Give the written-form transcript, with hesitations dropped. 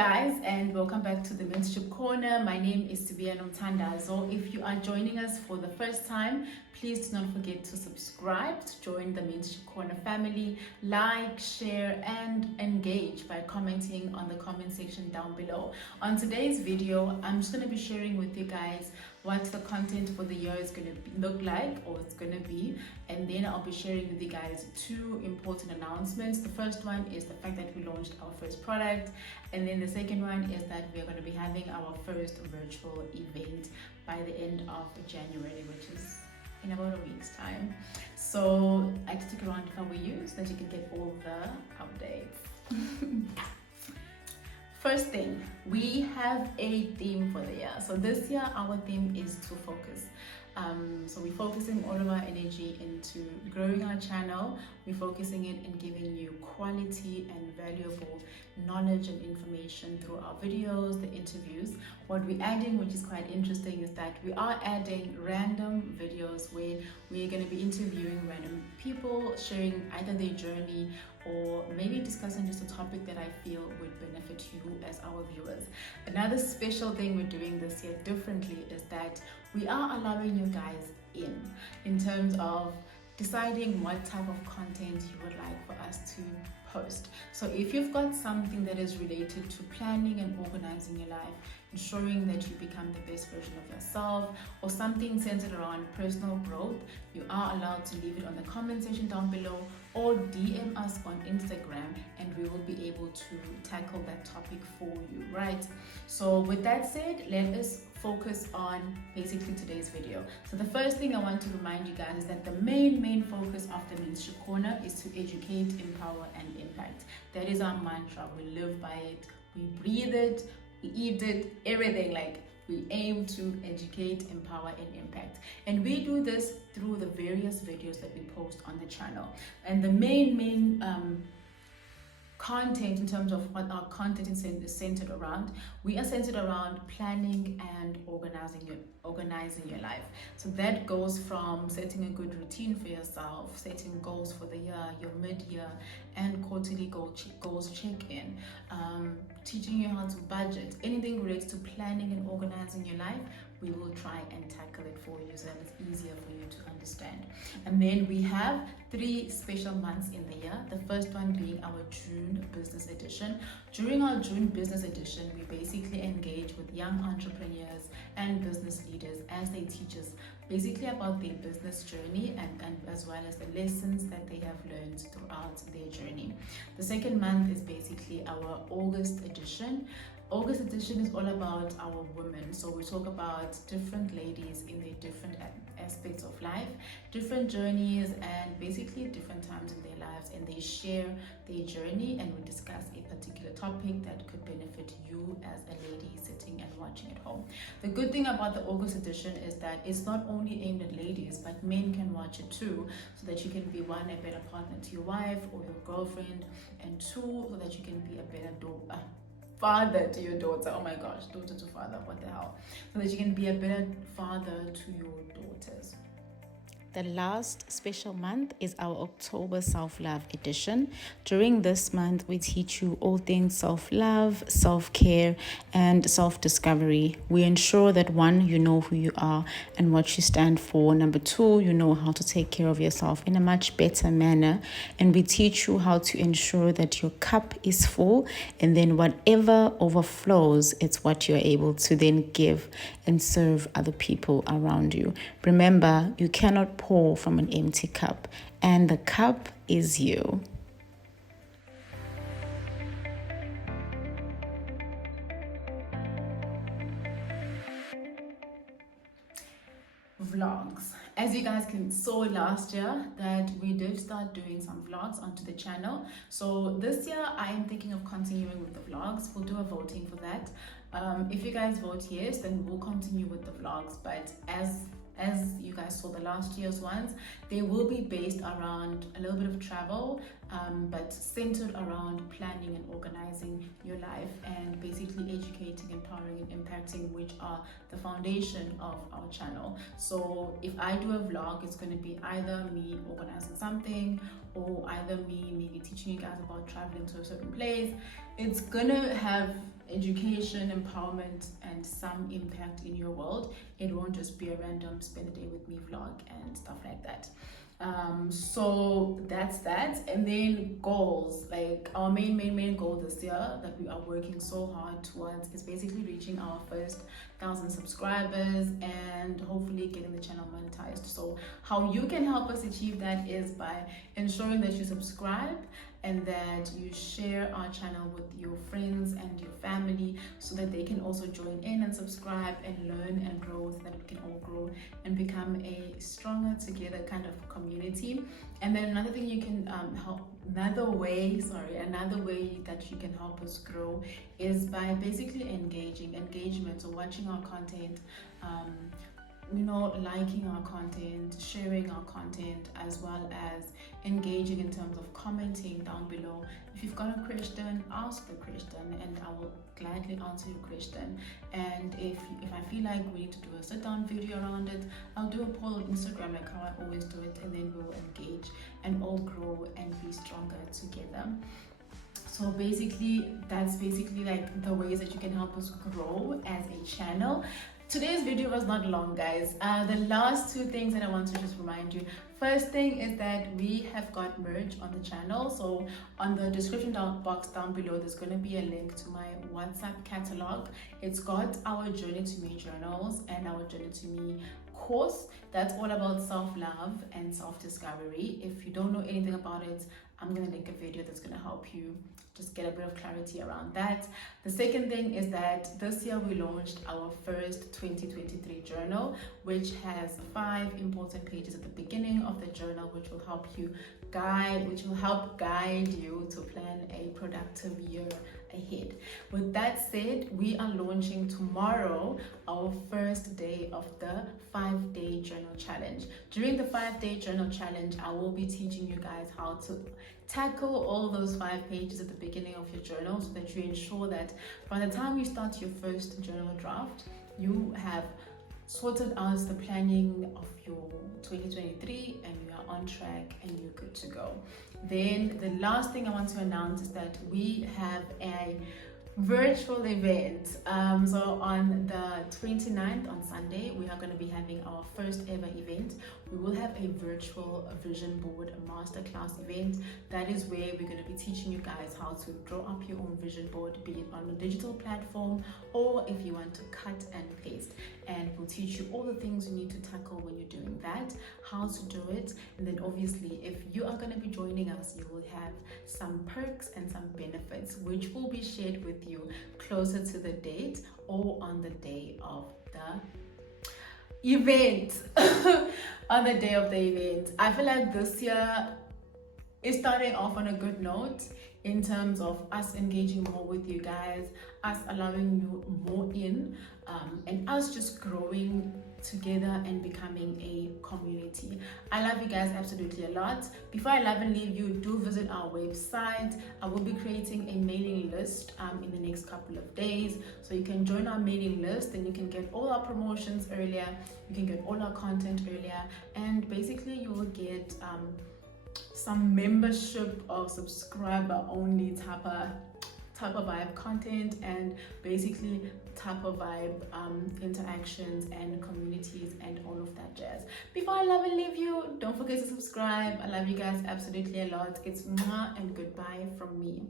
guys, and welcome back to the Mentorship Corner. My name is Sibiano Mtandazo. If you are joining us for the first time, please do not forget to subscribe to join the Mentorship Corner family. Like, share, and engage by commenting on the comment section down below. On today's video, I'm just going to be sharing with you guys what the content for the year is going to look like, or it's going to be, and then I'll be sharing with you guys two important announcements. The first one is the fact that we launched our first product, and then the second one is that we're going to be having our first virtual event by the end of January, which is in about a week's time. So I'd stick around if I were you, so that you can get all the updates. First thing, we have a theme for the year. So this year, our theme is to focus. So we're focusing all of our energy into growing our channel. We're focusing it in giving you quality and valuable knowledge and information through our videos, the interviews. What we're adding, which is quite interesting, is that we are adding random videos where we're going to be interviewing random people, sharing either their journey or maybe discussing just a topic that I feel would benefit you as our viewers. Another special thing we're doing this year differently is that we are allowing you guys in terms of deciding what type of content you would like for us to post. So if you've got something that is related to planning and organizing your life, ensuring that you become the best version of yourself, or something centered around personal growth, you are allowed to leave it on the comment section down below or DM us on Instagram, and we will be able to tackle that topic for you, right? So with that said, let us focus on basically today's video. So the first thing I want to remind you guys is that the main focus of the Mentorship Corner is to educate, empower, and impact. That is our mantra. We live by it, we breathe it, we eat it, everything. Like, we aim to educate, empower, and impact. And we do this through the various videos that we post on the channel. And the main content, in terms of what our content is centered around, we are centered around planning and organizing your life. So that goes from setting a good routine for yourself, setting goals for the year, your mid-year and quarterly goals check-in, teaching you how to budget, anything related to planning and organizing your life. We will try and tackle it for you so that it's easier for you to understand. And then we have 3 special months in the year. The first one being our June business edition. During our June business edition, we basically engage with young entrepreneurs and business leaders as they teach us basically about their business journey and as well as the lessons that they have learned throughout their journey. The second month is basically our August edition. August edition is all about our women. So we talk about different ladies in their different aspects of life, different journeys, and basically different times in their lives, and they share their journey, and we discuss a particular topic that could benefit you as a lady sitting and watching at home. The good thing about the August edition is that it's not only aimed at ladies, but men can watch it too, so that you can be, 1, a better partner to your wife or your girlfriend, and 2, so that you can be a better father to your daughter. Oh my gosh, daughter to father, what the hell? So that you can be a better father to your daughters. The last special month is our October Self-Love edition. During this month, we teach you all things self-love, self-care, and self-discovery. We ensure that 1, you know who you are and what you stand for. Number 2, you know how to take care of yourself in a much better manner. And we teach you how to ensure that your cup is full, and then whatever overflows, it's what you're able to then give and serve other people around you. Remember, you cannot pour from an empty cup, and the cup is you. Vlogs. As you guys saw last year, that we did start doing some vlogs onto the channel. So this year I am thinking of continuing with the vlogs. We'll do a voting for that. If you guys vote yes, then we'll continue with the vlogs. But as you guys saw the last year's ones, they will be based around a little bit of travel, but centered around planning and organizing your life, and basically educating, empowering, and impacting, which are the foundation of our channel. So if I do a vlog, it's going to be either me organizing something, or either me maybe teaching you guys about traveling to a certain place. It's gonna have education, empowerment, and some impact in your world. It won't just be a random spend a day with me vlog and stuff like that. So that's that. And then goals, like our main goal this year that we are working so hard towards is basically reaching our first 1,000 subscribers and hopefully getting the channel monetized. So how you can help us achieve that is by ensuring that you subscribe and that you share our channel with your friends and your family so that they can also join in and subscribe and learn and grow, so that we can all grow and become a stronger together kind of community. And then another thing you can another way that you can help us grow is by basically engagement, so watching our content, liking our content, sharing our content, as well as engaging in terms of commenting down below. If you've got a question, ask the question and I will gladly answer your question. And if I feel like we need to do a sit down video around it, I'll do a poll on Instagram like how I always do it, and then we'll engage and all grow and be stronger together. So that's basically like the ways that you can help us grow as a channel. Today's video was not long, guys. The last two things that I want to just remind you. First thing is that we have got merch on the channel. So on the description box down below, there's going to be a link to my WhatsApp catalog. It's got our Journey to Me journals and our Journey to Me course. That's all about self-love and self-discovery. If you don't know anything about it, I'm going to link a video that's going to help you just get a bit of clarity around that. The second thing is that this year we launched our first 2023 journal, which has 5 important pages at the beginning of the journal, which will help guide you to plan a productive year ahead. With that said, we are launching tomorrow our first day of the 5-day journal challenge. During the 5-day journal challenge, I will be teaching you guys how to tackle all those 5 pages at the beginning of your journal, so that you ensure that by the time you start your first journal draft, you have sorted out the planning of your 2023 and you are on track and you're good to go. Then the last thing I want to announce is that we have a virtual event. So on the 29th, on Sunday, we are going to be having our first ever event. We will have a virtual vision board, a masterclass event. That is where we're going to be teaching you guys how to draw up your own vision board, be it on a digital platform or if you want to cut and paste. And we'll teach you all the things you need to tackle when you're doing that, how to do it. And then obviously, if you are going to be joining us, you will have some perks and some benefits, which will be shared with you closer to the date or on the day of the event. On the day of the event, I feel like this year is starting off on a good note in terms of us engaging more with you guys, us allowing you more in, and us just growing together and becoming a community. I love you guys absolutely a lot. Before I love and leave you, do visit our website. I will be creating a mailing list in the next couple of days, so you can join our mailing list and you can get all our promotions earlier, you can get all our content earlier, and basically you will get some membership or subscriber only type of vibe content, and basically type of vibe interactions and communities and all of that jazz. Before I love and leave you, don't forget to subscribe. I love you guys absolutely a lot. It's mwah and goodbye from me.